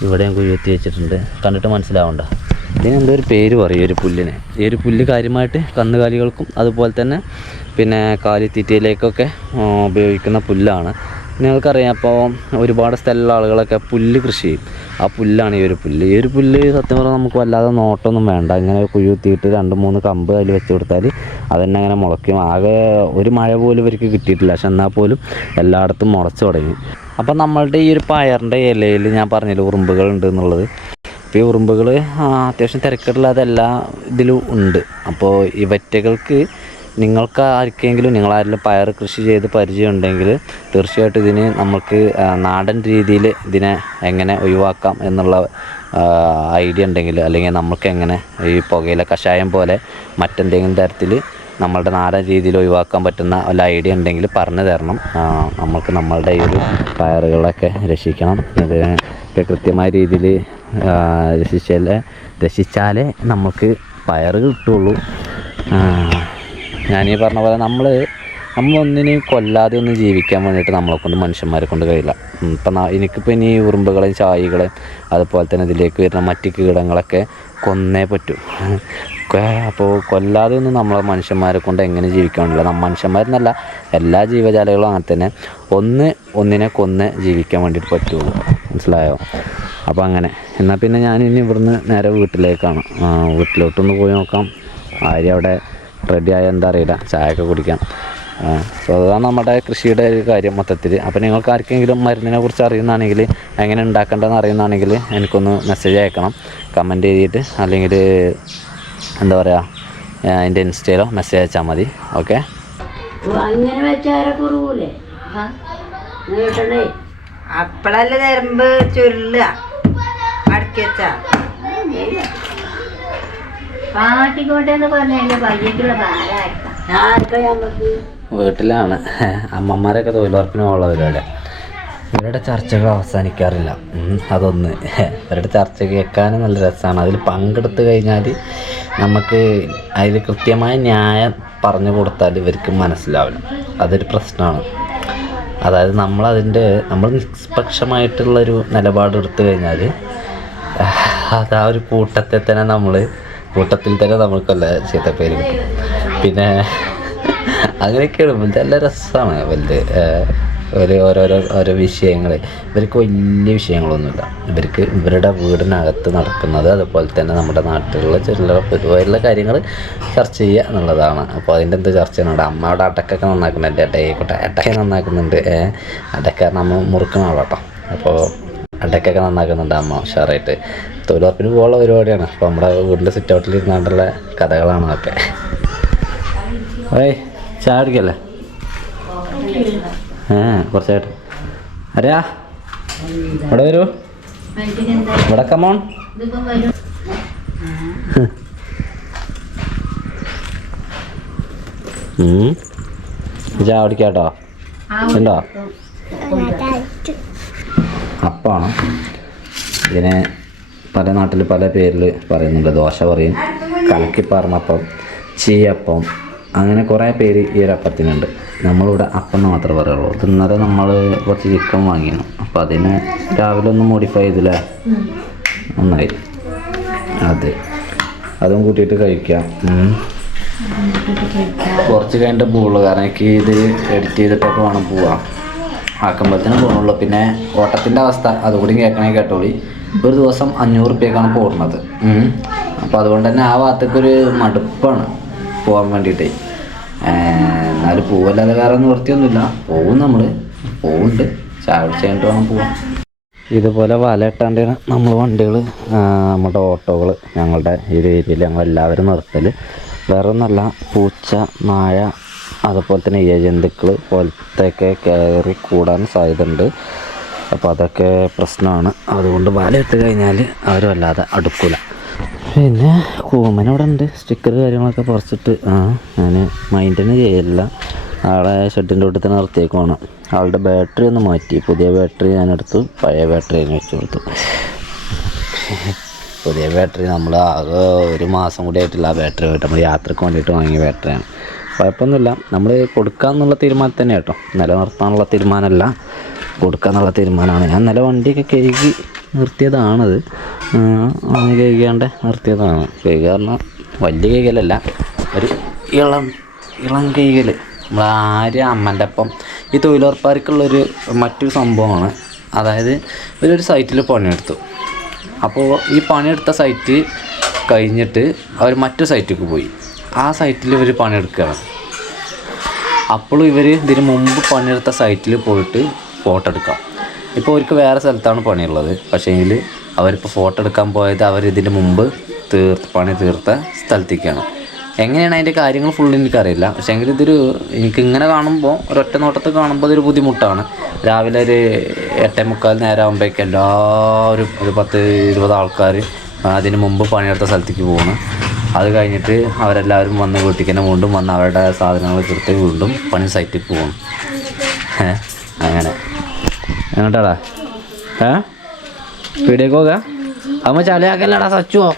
ഇവിടെയും കുയ്യെത്തി വെച്ചിട്ടുണ്ട്. കണ്ടിട്ട് മനസ്സിലാവണ്ട? ഇതിന് എന്തോ ഒരു പേര് പറയും ഒരു പുല്ലിന്. ഈ ഒരു പുല്ല് കാര്യമായിട്ട് കന്നുകാലികൾക്കും അതുപോലെ തന്നെ പിന്നെ കാലിത്തീറ്റയിലേക്കൊക്കെ ഉപയോഗിക്കുന്ന പുല്ലാണ്. നിങ്ങൾക്കറിയാം അപ്പോൾ ഒരുപാട് സ്ഥലമുള്ള ആളുകളൊക്കെ പുല്ല് കൃഷി ചെയ്യും. ആ പുല്ലാണ് ഈ ഒരു പുല്ല്. ഈ ഒരു പുല്ല് സത്യം പറഞ്ഞാൽ നമുക്ക് വല്ലാതെ നോട്ടമൊന്നും വേണ്ട. ഇങ്ങനെ കുഴുത്തിയിട്ട് രണ്ട് മൂന്ന് കമ്പ് അതിൽ വെച്ച് കൊടുത്താൽ അതന്നെ അങ്ങനെ മുളയ്ക്കും. ആകെ ഒരു മഴ പോലും ഇവർക്ക് കിട്ടിയിട്ടില്ല. പക്ഷെ എന്നാൽ പോലും എല്ലായിടത്തും മുളച്ച് തുടങ്ങി. അപ്പം നമ്മളുടെ ഈ ഒരു പയറിന്റെ ഇലയിൽ ഞാൻ പറഞ്ഞില്ല ഉറുമ്പുകളുണ്ട് എന്നുള്ളത്. അപ്പോൾ ഈ ഉറുമ്പുകൾ അത്യാവശ്യം എല്ലാ ഇതിലും ഉണ്ട്. അപ്പോൾ ഈ വറ്റകൾക്ക് നിങ്ങൾക്ക് ആർക്കെങ്കിലും നിങ്ങളാരെങ്കിലും പയർ കൃഷി ചെയ്ത് പരിചയം ഉണ്ടെങ്കിൽ തീർച്ചയായിട്ടും ഇതിന് നമുക്ക് നാടൻ രീതിയിൽ ഇതിനെ എങ്ങനെ ഒഴിവാക്കാം എന്നുള്ള ഐഡിയ ഉണ്ടെങ്കിൽ അല്ലെങ്കിൽ നമുക്ക് എങ്ങനെ ഈ പുകയിലെ കഷായം പോലെ മറ്റെന്തെങ്കിലും തരത്തിൽ നമ്മളുടെ നാടൻ രീതിയിൽ ഒഴിവാക്കാൻ പറ്റുന്ന വല്ല ഐഡിയ ഉണ്ടെങ്കിൽ പറഞ്ഞു തരണം. നമുക്ക് നമ്മളുടെ ഈ ഒരു പയറുകളൊക്കെ രക്ഷിക്കണം. ഒക്കെ കൃത്യമായ രീതിയിൽ രക്ഷിച്ചാലേ രക്ഷിച്ചാലേ നമുക്ക് പയർ കിട്ടുള്ളൂ. ഞാനീ പറഞ്ഞ പോലെ നമ്മൾ നമ്മളൊന്നിനെയും കൊല്ലാതെ ഒന്നും ജീവിക്കാൻ വേണ്ടിയിട്ട് നമ്മളെ കൊണ്ട് മനുഷ്യന്മാരെ കൊണ്ട് കഴിയില്ല. ഇപ്പം എനിക്കിപ്പോൾ ഇനി ഉറുമ്പുകളെയും ചായികളെയും അതുപോലെ തന്നെ ഇതിലേക്ക് വരുന്ന മറ്റ് കീടങ്ങളൊക്കെ കൊന്നേ പറ്റൂ. അപ്പോൾ കൊല്ലാതെ ഒന്നും നമ്മളെ മനുഷ്യന്മാരെ കൊണ്ട് എങ്ങനെ ജീവിക്കാൻ വേണ്ടില്ല നമ്മ മനുഷ്യന്മാരെന്നല്ല എല്ലാ ജീവജാലങ്ങളും അങ്ങനെ തന്നെ. ഒന്ന് ഒന്നിനെ കൊന്ന് ജീവിക്കാൻ വേണ്ടിയിട്ട് പറ്റുള്ളൂ. മനസ്സിലായോ? അപ്പോൾ അങ്ങനെ. എന്നാൽ പിന്നെ ഞാൻ ഇനി ഇവിടുന്ന് നേരെ വീട്ടിലേക്കാണ്. വീട്ടിലോട്ടൊന്ന് പോയി നോക്കാം. ആര്യ അവിടെ റെഡി ആയ എന്താ അറിയില്ല. ചായയൊക്കെ കുടിക്കാം. അപ്പോൾ അതാണ് നമ്മുടെ കൃഷിയുടെ ഒരു കാര്യം മൊത്തത്തിൽ അപ്പോൾ നിങ്ങൾക്ക് ആർക്കെങ്കിലും മരുന്നിനെ കുറിച്ച് അറിയുന്നതാണെങ്കിൽ എങ്ങനെ ഉണ്ടാക്കേണ്ടതെന്ന് അറിയുന്നതാണെങ്കിൽ എനിക്കൊന്ന് മെസ്സേജ് അയക്കണം. കമന്റ് ചെയ്തിട്ട് അല്ലെങ്കിൽ എന്താ പറയുക എന്റെ ഇൻസ്റ്റയിലോ മെസ്സേജ് അയച്ചാൽ മതി. ഓക്കെ അങ്ങനെ എന്ന് കുറവൂലേ അപ്പളല്ലേ തരുമ്പ് വെച്ചാ. പാട്ടിക്കോട്ടെന്ന് പറഞ്ഞതിന്റെ പയ്യക്കുള്ള ഭാരമായിരിക്കാം. ആർക്കാ നമുക്ക് വീട്ടിലാണ്. അമ്മമാരൊക്കെ തൊഴിലുറപ്പിന് ഉള്ളവരുടെ ഇവരുടെ ചർച്ചകൾ അവസാനിക്കാറില്ല. അതൊന്ന്. ഇവരുടെ ചർച്ച കേൾക്കാനും നല്ല രസമാണ്. അതിൽ പങ്കെടുത്തു കഴിഞ്ഞാൽ നമുക്ക് അതിൽ കൃത്യമായ ന്യായം പറഞ്ഞു കൊടുത്താൽ ഇവർക്ക് മനസ്സിലാവില്ല. അതൊരു പ്രശ്നമാണ്. അതായത് നമ്മളതിന്റെ നമ്മൾ നിഷ്പക്ഷമായിട്ടുള്ളൊരു നിലപാടെടുത്തു കഴിഞ്ഞാൽ അത് ആ ഒരു കൂട്ടത്തെ തന്നെ നമ്മൾ കൂട്ടത്തിൽ തന്നെ നമ്മൾക്കല്ല ചീത്തപ്പേര് കിട്ടും. പിന്നെ അങ്ങനെയൊക്കെയാണ്. ഇവരുടെ നല്ല രസമാണ് വലുത് ഒരു ഓരോരോ ഓരോ വിഷയങ്ങൾ ഇവർക്ക് വലിയ വിഷയങ്ങളൊന്നുമില്ല. ഇവർക്ക് ഇവരുടെ വീടിനകത്ത് നടക്കുന്നത് അതുപോലെ തന്നെ നമ്മുടെ നാട്ടിലുള്ള ചില പൊതുവായുള്ള കാര്യങ്ങൾ ചർച്ച ചെയ്യുക എന്നുള്ളതാണ്. അപ്പോൾ അതിന്റെ എന്ത് ചർച്ചയാണ് അമ്മയുടെ അടക്കൊക്കെ നന്നാക്കുന്നുണ്ട്. അടയെക്കോട്ടെ അടക്ക നന്നാക്കുന്നുണ്ട്. അടക്ക നമ്മൾ മുറുക്കുന്ന ആളാട്ടോ. അപ്പോൾ അടക്കൊക്കെ നന്നാക്കുന്നുണ്ട് അമ്മ ഉഷാറായിട്ട്. തൊഴിലുറപ്പിന് പോകാനുള്ള പരിപാടിയാണ്. അപ്പോൾ നമ്മുടെ വീടിന്റെ സിറ്റ് ഔട്ടിൽ ഇരുന്നാണ്ടുള്ള കഥകളാണ് അതൊക്കെ. ഏയ് ചായ കുടിക്കല്ലേ ഏ കുറച്ചായിട്ട്. അരാ ഇവിടെ വരൂ? ഇവിടെ കമോൺ ചാവടിക്കാട്ടോ കുടിക്കാട്ടോ ഉണ്ടോ? അപ്പാണ്. ഇതിനെ പല നാട്ടിൽ പല പേരിൽ പറയുന്നുണ്ട്. ദോശ പറയും കലക്കിപ്പാർന്നപ്പം ചീയപ്പം അങ്ങനെ കുറേ പേര് ഈ ഒരു അപ്പത്തിനുണ്ട്. നമ്മളിവിടെ അപ്പം മാത്രമേ പറയുള്ളൂ ഇന്നലെ നമ്മൾ കുറച്ച് ചിക്കൻ വാങ്ങിയിരുന്നു. അപ്പോൾ അതിനെ രാവിലെ ഒന്ന് മോഡിഫൈ ചെയ്തില്ലേ? നന്നായി. അതെ. അതും കൂട്ടിയിട്ട് കഴിക്കാം. കുറച്ച് കഴിഞ്ഞിട്ട് പോവുള്ളൂ. കാരണം എനിക്ക് ഇത് എഡിറ്റ് ചെയ്തിട്ടൊക്കെ വേണം പോവാം. ആക്കുമ്പോഴത്തേനും പോകുന്നുള്ളൂ പിന്നെ ഓട്ടത്തിന്റെ അവസ്ഥ. അതുകൂടി കേൾക്കണേ കേട്ടോളി. ഒരു ദിവസം അഞ്ഞൂറ് റുപ്യക്കാണ് പോകുന്നത് അപ്പോൾ അതുകൊണ്ട് തന്നെ ആ ഭാഗത്തേക്കൊരു മടുപ്പാണ്. പോകാൻ വേണ്ടിയിട്ട്. എന്നാലും പോവല്ലാതെ വേറെ നിവൃത്തിയൊന്നുമില്ല പോവും നമ്മൾ പോവുണ്ട്. ചായ കഴിഞ്ഞിട്ട് വേണം പോവാം ഇതുപോലെ വല ഇട്ടാണ്ടാണ് നമ്മൾ വണ്ടികൾ നമ്മുടെ ഓട്ടോകൾ ഞങ്ങളുടെ ഈ ഏരിയയിൽ ഞങ്ങളെല്ലാവരും നിർത്തൽ വേറെ ഒന്നല്ല പൂച്ച നായ അതുപോലെ തന്നെ ഇഴജന്തുക്കൾ പോലത്തെയൊക്കെ കയറി കൂടാൻ സാധ്യതയുണ്ട്. അപ്പോൾ അതൊക്കെ പ്രശ്നമാണ്. അതുകൊണ്ട് വല ഇട്ട് കഴിഞ്ഞാൽ അവരും അല്ലാതെ അടുക്കില്ല പിന്നെ കൂമൻ അവിടെ ഉണ്ട് സ്റ്റിക്കർ കാര്യങ്ങളൊക്കെ പറിച്ചിട്ട് ആ ഞാൻ മൈൻഡിന് ചെയ്യലില്ല. ആളെ ഷെഡിന്റെ ഒട്ടിൽ തന്നെ നിർത്തിയേക്കുവാണ്. ആളുടെ ബാറ്ററി ഒന്ന് മാറ്റി. പുതിയ ബാറ്ററി ഞാൻ എടുത്തു പഴയ ബാറ്ററി ഞാൻ വെച്ച് കൊടുത്തു. പുതിയ ബാറ്ററി നമ്മൾ ആകെ ഒരു മാസം കൂടി ആയിട്ടില്ല ആ ബാറ്ററി പോയിട്ട് നമ്മൾ യാത്രയ്ക്ക് വേണ്ടിയിട്ട് വാങ്ങിയ ബാറ്ററിയാണ് കുഴപ്പമൊന്നുമില്ല. നമ്മൾ കൊടുക്കാമെന്നുള്ള തീരുമാനം തന്നെ കേട്ടോ. നിലനിർത്താനുള്ള തീരുമാനമല്ല. കൊടുക്കാമെന്നുള്ള തീരുമാനമാണ്. ഞാൻ നല്ല വണ്ടിയൊക്കെ കഴുകി നിർത്തിയതാണത്. ആ, കേൾക്കാണ്ട് നിർത്തിയതാണ് കഴുകുക പറഞ്ഞാൽ വലിയ കേൾക്കലല്ല ഒരു ഇളം ഇളം കേൾക്കൽ നമ്മൾ ആരും അമ്മന്റെ ഒപ്പം ഈ തൊഴിലുറപ്പാർക്കുള്ളൊരു മറ്റൊരു സംഭവമാണ്. അതായത് ഇവരൊരു സൈറ്റിൽ പണിയെടുത്തു. അപ്പോൾ ഈ പണിയെടുത്ത സൈറ്റ് കഴിഞ്ഞിട്ട് അവർ മറ്റു സൈറ്റിലേക്ക് പോയി. ആ സൈറ്റിൽ ഇവർ പണിയെടുക്കുകയാണ്. അപ്പോഴും ഇവർ ഇതിന് മുമ്പ് പണിയെടുത്ത സൈറ്റിൽ പോയിട്ട് ഫോട്ടോ എടുക്കാം. ഇപ്പോൾ അവർക്ക് വേറെ സ്ഥലത്താണ് പണിയുള്ളത്. പക്ഷേങ്കിൽ അവരിപ്പോൾ ഫോട്ടോ എടുക്കാൻ പോയത് അവരിതിന്റെ മുമ്പ് തീർത്ത് പണി തീർത്ത സ്ഥലത്തേക്കാണ്. എങ്ങനെയാണ് അതിന്റെ കാര്യങ്ങൾ ഫുൾ എനിക്കറിയില്ല. പക്ഷേ എങ്കിൽ ഇതൊരു എനിക്ക് ഇങ്ങനെ കാണുമ്പോൾ ഒരൊറ്റ നോട്ടത്തിൽ കാണുമ്പോൾ അതൊരു ബുദ്ധിമുട്ടാണ്. രാവിലെ ഒരു എട്ടേ മുക്കാൽ നേരം ആകുമ്പോഴേക്കും എല്ലാവരും ഒരു പത്ത് ഇരുപത് ആൾക്കാർ അതിന് മുമ്പ് പണിയെടുത്ത സ്ഥലത്തേക്ക് പോകുന്നു അത് കഴിഞ്ഞിട്ട് അവരെല്ലാവരും വന്ന് വീട്ടിൽ തന്നെ വീണ്ടും വന്ന് അവരുടെ സാധനങ്ങൾ തീർത്ത് വീണ്ടും പണി സൈറ്റിൽ പോകും ഏ? അങ്ങനെ. എങ്ങോട്ടാടാ? ഏ? പീടിയേക്ക് പോകാം? അമ്മ ചളിയാക്കല്ലടാ സച്ചുവോ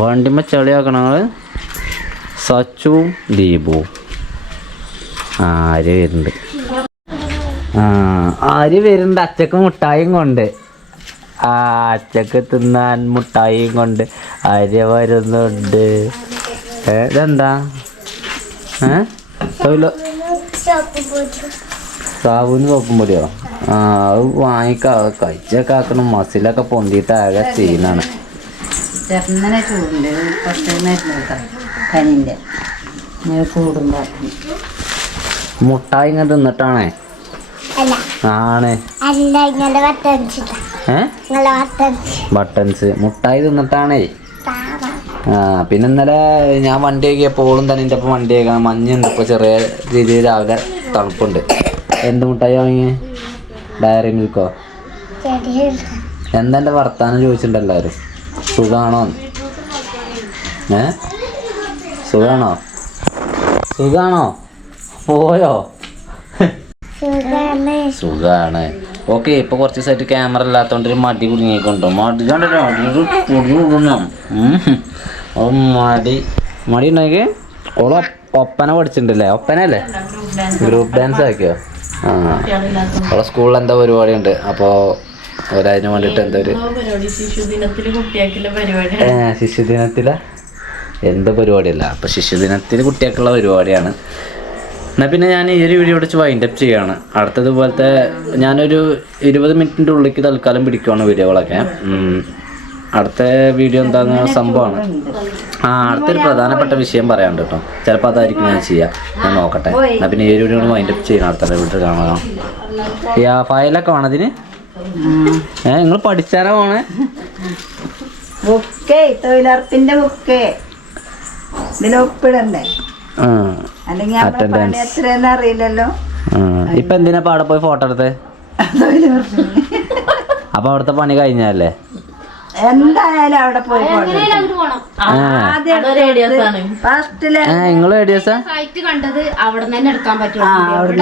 വണ്ടിമ്മ ചളിയാക്കണ ഞങ്ങൾ. സച്ചുവും ദീപുവും ആര് വരുന്നുണ്ട്? ആര് വരുന്നുണ്ട്? അച്ചക്ക് മുട്ടായും കൊണ്ട്. ആ അച്ചക്ക് തിന്നാൻ മുട്ടായും കൊണ്ട് ആര് വരുന്നുണ്ട്. ഇതെന്താ? ഏ? സാബുന് സോപ്പും പൊടിയോ ആ അത് വാങ്ങിക്കാ കഴിച്ചൊക്കെ ആക്കണം. മസിലൊക്കെ പൊന്തിയിട്ട് ആകെ സീനാണ് ചെറുന്നനെ ചൂടുണ്ട്. മുട്ടായി ഇങ്ങനെ തിന്നിട്ടാണേ? ആണ്. വട്ടടിച്ച് മുട്ടായി തിന്നിട്ടാണേ? ആ. പിന്നെ ഇന്നലെ ഞാൻ വണ്ടി ഒക്കെ പോളും തന്നെ എന്റെ ഒപ്പം വണ്ടി ഒക്കെ മഞ്ഞുണ്ട്. ഇപ്പോൾ ചെറിയ രീതിയിൽ രാവിലെ തണുപ്പുണ്ട്. എന്ത് മുട്ടായി വാങ്ങിയേ? ഡയറി മിൽക്കോ? എന്താ എന്റെ വർത്താനം ചോദിച്ചിട്ടുണ്ട് എല്ലാവരും സുഖാണോ? ഏ? സുഖാണോ? സുഖാണോ? പോയോ? സുഖാണ്. ഓക്കെ ഇപ്പൊ കുറച്ച് ദിവസമായിട്ട് ക്യാമറ ഇല്ലാത്തോണ്ട് ഒരു മടി കുടുങ്ങിക്കൊണ്ടോ മടി കണ്ടോ മടി മടി. ഉണ്ടെങ്കിൽ ഒപ്പന പഠിച്ചിട്ടുണ്ടല്ലേ? ഒപ്പനല്ലേ ഗ്രൂപ്പ് ഡാൻസ് ആക്കിയോ? ആ. സ്കൂളിൽ എന്താ പരിപാടി ഉണ്ട് അപ്പോൾ ഒരതിന് വേണ്ടിട്ട് എന്താ ഒരു ശിശുദിനത്തിലെ എന്ത് പരിപാടിയല്ല. അപ്പോൾ ശിശുദിനത്തിന് കുട്ടികൾക്കുള്ള പരിപാടിയാണ്. എന്നാൽ പിന്നെ ഞാൻ ഈ ഒരു വീഡിയോ അടിച്ച് വൈൻഡ് അപ്പ് ചെയ്യാണ് അടുത്തതുപോലത്തെ ഞാനൊരു ഇരുപത് മിനിറ്റിന്റെ ഉള്ളിലേക്ക് തൽക്കാലം പിടിക്കുവാണ് വീഡിയോകളൊക്കെ. അടുത്ത വീഡിയോ എന്താന്ന് സംഭവമാണ്. ആ അടുത്തൊരു പ്രധാനപ്പെട്ട വിഷയം പറയാണ്ട് കേട്ടോ. ചിലപ്പോൾ അതായിരിക്കും ഞാൻ ചെയ്യാം. ഞാൻ നോക്കട്ടെ. എന്നാൽ പിന്നെ ഈ ഒരു വീഡിയോ മൈൻഡ് അപ്പ് ചെയ്യണം അടുത്ത വീട്ടിൽ കാണാം. യാ ഫയലൊക്കെ വേണതിന് ഏഹ് ഏ നിങ്ങൾ പഠിച്ചാലോ പോണേ? ബുക്കേ തൊഴിലുറപ്പിന്റെ അല്ലെങ്കിൽ. എത്രയെന്ന് അറിയില്ലല്ലോ. ഇപ്പൊ എന്തിനാ പാടെ പോയി ഫോട്ടോ എടുത്തേ? അപ്പൊ അവിടുത്തെ പണി കഴിഞ്ഞല്ലേ? എന്തായാലും അവിടെ പോയി നിങ്ങൾ ഏടിയസാ സൈറ്റ് കണ്ടത് അവിടെ തന്നെ എടുക്കാൻ പണിയാണ്.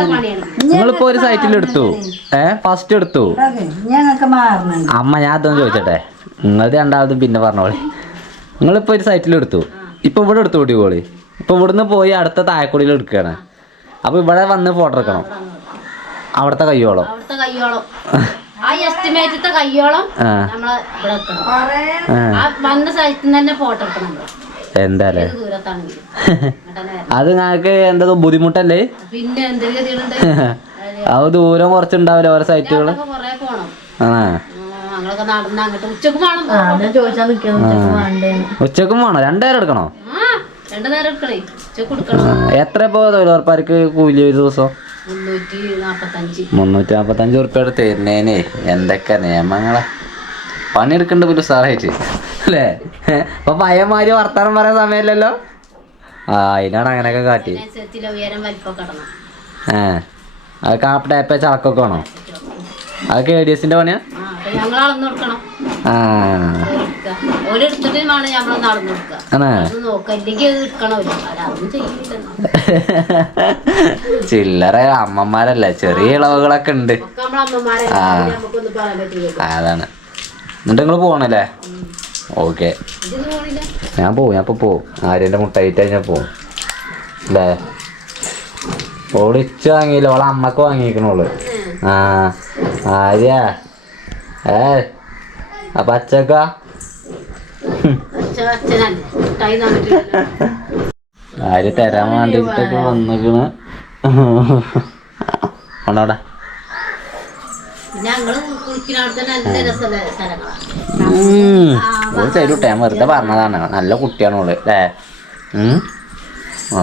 നിങ്ങളിപ്പോ ഒരു സൈറ്റിൽ എടുത്തു. ഏ ഫസ്റ്റ് എടുത്തു. ഞങ്ങൾക്ക് മാറുന്നുണ്ട് അമ്മ ഞാൻ അതൊന്നും ചോദിച്ചട്ടെ? നിങ്ങളത് രണ്ടാമതും പിന്നെ പറഞ്ഞോളി നിങ്ങളിപ്പോ ഒരു സൈറ്റിൽ എടുത്തു. ഇപ്പൊ ഇവിടെ എടുത്തു കൂടി പോളി ഇപ്പൊ ഇവിടുന്ന് പോയി അടുത്ത തായക്കുടിയിൽ എടുക്കുകയാണ്. അപ്പൊ ഇവിടെ വന്ന് ഫോട്ടോ എടുക്കണം. അവിടുത്തെ കയ്യോളം. അവിടുത്തെ കയ്യോളം. ആ എസ്റ്റിമേറ്റത്തെ കയ്യോളം ഇവിടെ വെക്കണം. ആ. വന്ന സ്ഥലത്ത് തന്നെ ഫോട്ടോ എടുക്കണം. എന്താല്ലേ. അത് ഞങ്ങൾക്ക് എന്താ ബുദ്ധിമുട്ടല്ലേ? പിന്നെ എന്തെങ്കിലും അത് ദൂരം കുറച്ചുണ്ടാവില്ല ഓരോ സൈറ്റുകൾ ആ. ഉം, നടന്ന് അങ്ങോട്ട് ഉച്ചയ്ക്ക് വേണം? രണ്ടുപേരും എടുക്കണോ? എത്ര ഇപ്പോ തൊഴിലുറപ്പാർക്ക് കൂലി ഒരു ദിവസം? മുന്നൂറ്റി നാൽപ്പത്തഞ്ച് ഉറുപ്പ്യ തരുന്നേനെ. എന്തൊക്കെ നിയമങ്ങളാ. പണിയെടുക്കണ്ട പോലും സാറായിട്ട് അല്ലേ? അപ്പൊ പയ്യന്മാര് വർത്താനം പറയാൻ സമയമില്ലല്ലോ? ആ അതിനാണ് അങ്ങനെയൊക്കെ കാട്ടി ഏ. അത് കാപ്പ് ടേപ്പ ചളക്കൊക്കെ വേണോ? അതൊക്കെ എ ഡി എസിന്റെ പണിയാ? ആ ചില്ലറ അമ്മമാരല്ല ചെറിയ ഇളവുകളൊക്കെ ഉണ്ട്. ആ. അതാണ്. എന്നിട്ട് നിങ്ങൾ പോകണല്ലേ ഓക്കെ. പോണില്ല? ഞാൻ പോവും ഞാൻ ഇപ്പൊ പോവും. ആര്യന്റെ മുട്ടായിട്ട് ഞാൻ പോവും. അല്ലേ ഓളിച്ച് വാങ്ങിയില്ല ഓളെ അമ്മയ്ക്ക് വാങ്ങിക്കണോൾ ആ ആര്യ? ഏ അപ്പൊ അച്ചക്ക? ആര്യ തരാൻ വേണ്ടിട്ടൊക്കെ വന്നിക്കണ്. കൊണ്ടോടാ ഒരു തരൂട്ടെ ഞാൻ വെറുതെ പറഞ്ഞതാണ്. നല്ല കുട്ടിയാണോൾ അല്ലേ? ഉം? ആ.